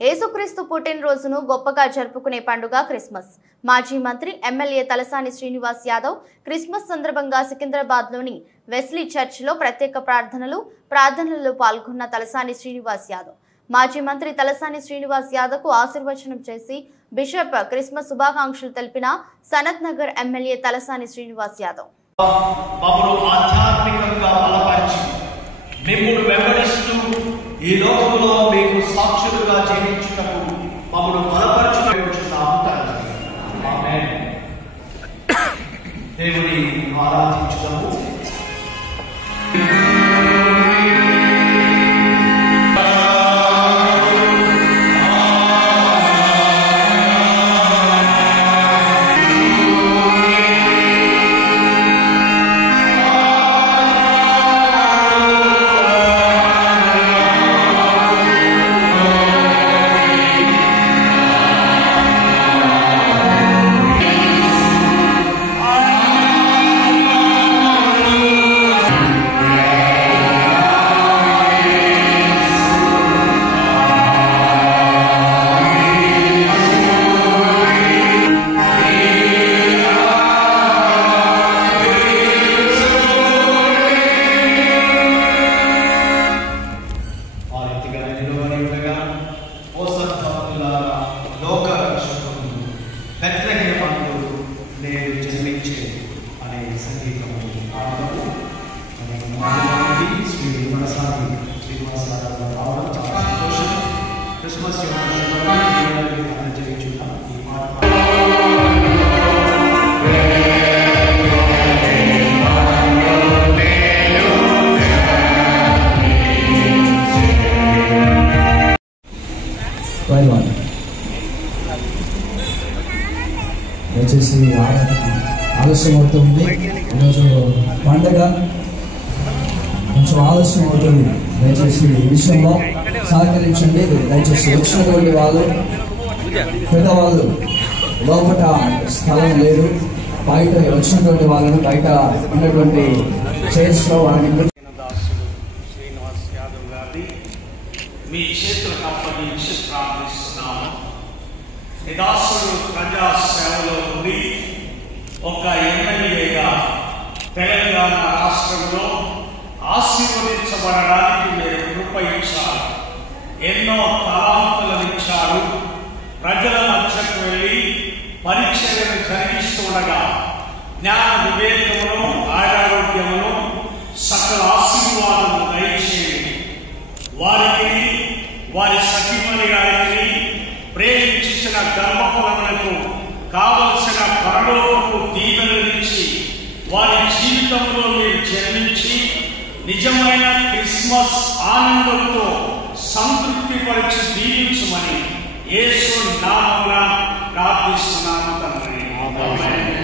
యేసుక్రీస్తు పుట్టినరోజును గొప్పగా జరుపుకునే పండుగ క్రిస్మస్. మాజీ మంత్రి ఎమ్మెల్యే తలసాని శ్రీనివాస్ యాదవ్ క్రిస్మస్ సందర్భంగా సికింద్రాబాద్లోని వెస్లీ చర్చిలో ప్రత్యేక ప్రార్థనలలో పాల్గొన్న తలసాని శ్రీనివాస్ యాదవ్ మాజీ మంత్రి తలసాని శ్రీనివాస్ యాదవ్కు ఆశీర్వచనం చేసి బిషప్ క్రిస్మస్ శుభాకాంక్షలు తెలిపిన సనత్ నగర్ ఎమ్మెల్యే తలసాని శ్రీనివాస్ యాదవ్ మిమ్మును వెంబడిస్తూ ఈ లోకంలో మీకు సాక్షులుగా జీవించుటకు మమ్మను బలపరచుచున్నాము తండ్రి. ఆమేన్. దేవుని ఆరాధించుటకు నేను జన్మించే అనే సంగీతము శ్రీ శ్రీనివాస రావడం చాలా సంతోషం. క్రిస్మస్ ఆచరించున్నాం. ఈ మాట దయచేసి ఆలస్యం అవుతుంది. ఈరోజు పండగ కొంచెం ఆలస్యం అవుతుంది. దయచేసి ఈ విషయంలో సహకరించండి. దయచేసి వచ్చినటువంటి వాళ్ళు పెద్దవాళ్ళు లోపల స్థలం లేదు, బయట వచ్చినటువంటి వాళ్ళని బయట ఉన్నటువంటి చైర్స్ లో వాళ్ళని శ్రీనివాస్ యాదవ్ గారి మీ చేతులకు అప్పగించి ప్రార్థిస్తున్నాము. దాసుడు ప్రజా సేవలో ఉండి ఒక ఎమ్మెల్యేగా తెలంగాణ రాష్ట్రంలో ఆశీర్వదించబడడానికి మీరు కృప ఇచ్చారు. ఎన్నో తలాంతులను ఇచ్చారు. ప్రజల మధ్యకు వెళ్ళి పరిచర్యను జరిగిస్తుండగా జ్ఞాన వివేకమును ఆరోగ్యమును సకల ఆశీర్వాదము దయచేయండి. వారికి వారి సతీమణి గారికి ప్రేమించిన గర్భఫలములకు కావలసిన పరలోకపు దీవెనలిచ్చి వారి జీవితంలో మీరు జన్మించి నిజమైన క్రిస్మస్ ఆనందంతో సంతృప్తి పరిచి దీవించమని యేసు నామమున ప్రార్థిస్తున్నాను తండ్రి. ఆమేన్.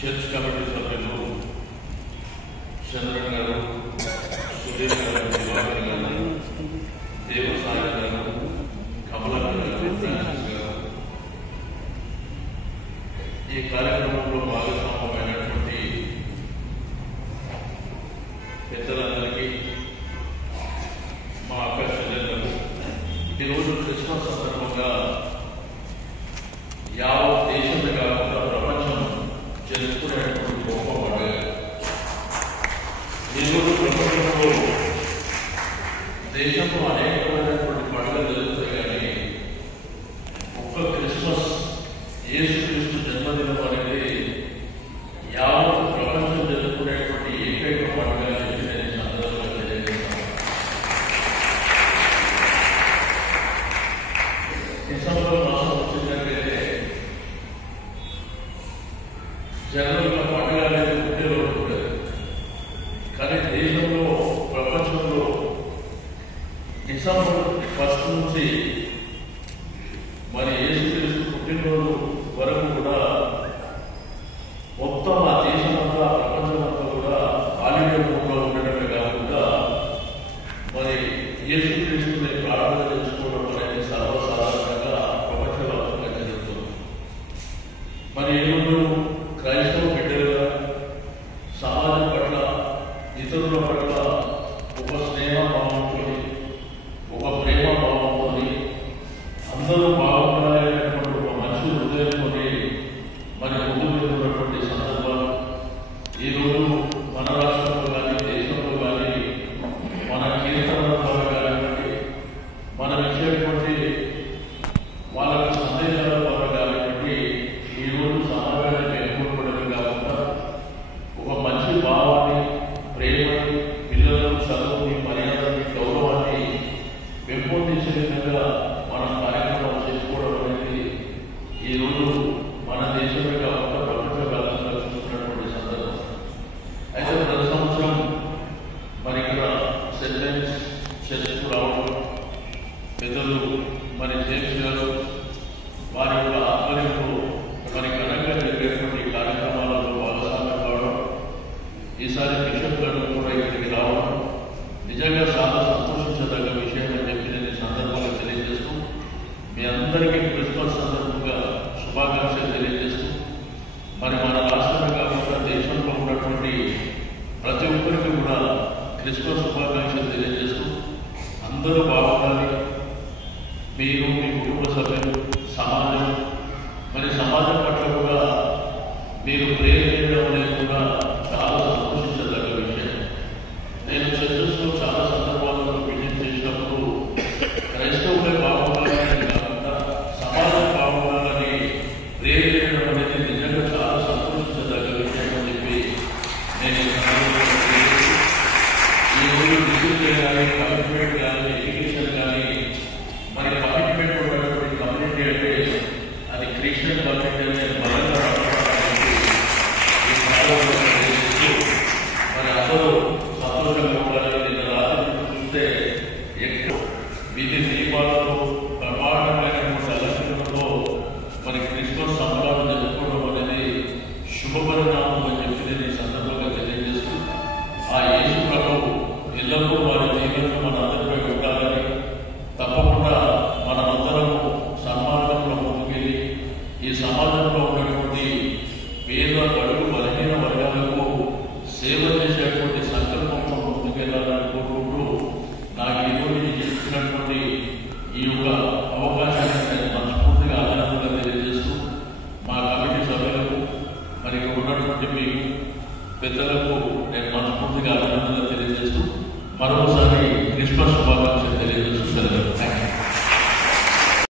చర్చ్ కమిటీ సభ్యులు చంద్రన్ గారు, సుధీర్ గారు, దివాకర్ గారు, దేవసాయి గారు, కమలాకర్ గారు, ఫ్రాన్సిస్ గారు, ఈ కార్యక్రమంలో భాగస్వామ్యమైనటువంటి పెద్దలందరికీ, మా అక్క చెల్లెళ్లకు ఈరోజు క్రిస్మస్ సందర్భంగా యావత్ దేశంలో కాకుండా ప్రపంచం జరుపుకునేటువంటి గొప్ప పండుగ. ఈరోజు ప్రపంచంలో దేశంలో అనేకమైనటువంటి పండుగలు జరుగుతాయి, కానీ ఒక్క క్రిస్మస్ యేసుక్రీస్తు జన్మదినం అనేది యావత్ ప్రపంచం జరుపుకునేటువంటి ఏకైక పండుగ అని చెప్పి నేను సందర్భంగా తెలియజేస్తాను. డిసెంబర్ మాసం వచ్చినట్లయితే జనరల్గా పండుగ అనేది పుట్టినరోజు ఉంటుంది. సమాజం పట్ల, ఇతరుల పట్ల ఒక స్నేహ భావంతో, ఒక ప్రేమ భావంతో అందరూ బాగుండాలనేటువంటి ఒక మంచి హృదయంతో మరి ముందుకు వెళ్తున్నటువంటి సందర్భాలు ఈరోజు మన రాష్ట్రంలో కానీ, దేశంలో కానీ, మన కీర్తనల ద్వారా కానివ్వండి, మనం ఇచ్చేటువంటి వాళ్ళకి సందేశాల ద్వారా కానివ్వండి, ఈరోజు సమాజానికి ఏర్పడమే కాకుండా ఒక మంచి భావాన్ని, ప్రేమని, పిల్లలకు చదువుని, మర్యాదని, గౌరవాన్ని పెంపొందించే విధంగా మనం కార్యక్రమాలు చేసుకోవడం అనేది ఈరోజు మన దేశమే కాకుండా ప్రపంచవ్యాప్తంగా చూస్తున్నటువంటి సందర్భం. అయితే ప్రతి సంవత్సరం మరి ఇక్కడ సెంటెన్స్ చర్చకు రావడం, పెద్దలు మరి జేమ్స్ గారు వారి యొక్క ఆధ్వర్యంలో మరి ఘనంగా జరిగేటువంటి కార్యక్రమాలలో భాగస్వామ్యం కావడం, ఈసారి బిషప్ గారు కూడా ఇక్కడికి రావడం నిజంగా చాలా సంతోషించదగ్గ విషయం అని చెప్పి నేను ఈ సందర్భంగా తెలియజేస్తూ, మీ అందరికీ క్రిస్మస్ సందర్భంగా శుభాకాంక్షలు తెలియజేస్తూ, మరి మన రాష్ట్రమే కాకుండా దేశంలో ఉన్నటువంటి ప్రతి ఒక్కరికి కూడా క్రిస్మస్ శుభాకాంక్షలు తెలియజేస్తూ, అందరూ బాగుండాలి, మీరు, మీ కుటుంబ సభ్యులు, సమాజం, మరి సమాజం పట్ల కూడా మీరు ప్రేరేయడం అనేది కూడా చాలా సంతోషించదగ్గ విషయం. నేను చర్చస్లో చాలా సందర్భాల్లో విజిట్ చేసినప్పుడు క్రైస్తవులే బాగుండాలని కాకుండా సమాజం బాగుండాలని ప్రేరేయడం అనేది నిజంగా చాలా సంతోషించదగ్గ విషయం అని చెప్పి నేను ఈరోజు డిసిప్లిన్ కానీ, కమిట్మెంట్ కానీ, ఎడ్యుకేషన్ కానీ, మరి కమిట్మెంట్ ఉన్నటువంటి కమ్యూనిటీ అంటే అది క్రిస్టియన్ కమ్యూనిటీ అనేది బలంగా మరి అందరూ సంతోషంగా ఉండాలి. నిన్న రాత్రి చూస్తే ఎక్కువ వీధి దీపాలతో ప్రమాణమైనటువంటి అలంకరణలో మరి క్రిస్మస్ సంబరాలు జరుపుకోవడం అనేది శుభపరిణామం అని చెప్పి నేను ఈ సందర్భంగా తెలియజేస్తూ, ఆ యేసు ప్రభువు ఎల్లప్పుడూ వారి జీవితంలో మన అందరిపై ఉండాలని, తప్పకుండా మనమందరము సన్మార్గంలో ముందుకెళ్ళి ఈ సమాజంలో ఉన్నటువంటి పేద, బడుగు, బలహీన వర్గాలకు సేవ చేసేటువంటి సంకల్పంతో ముందుకెళ్లాలని కోరుకుంటూ, నాకు ఈరోజు ఇచ్చినటువంటి ఈ యొక్క అవకాశాన్ని నేను మనస్ఫూర్తిగా అభినందనలు తెలియజేస్తూ, మా కమిటీ సభ్యులకు మరి ఉన్నటువంటి మీకు పెద్దలకు నేను మనస్ఫూర్తిగా అభినందనలు తెలియజేస్తూ మరోసారి క్రిస్మస్ శుభాకాంక్షలు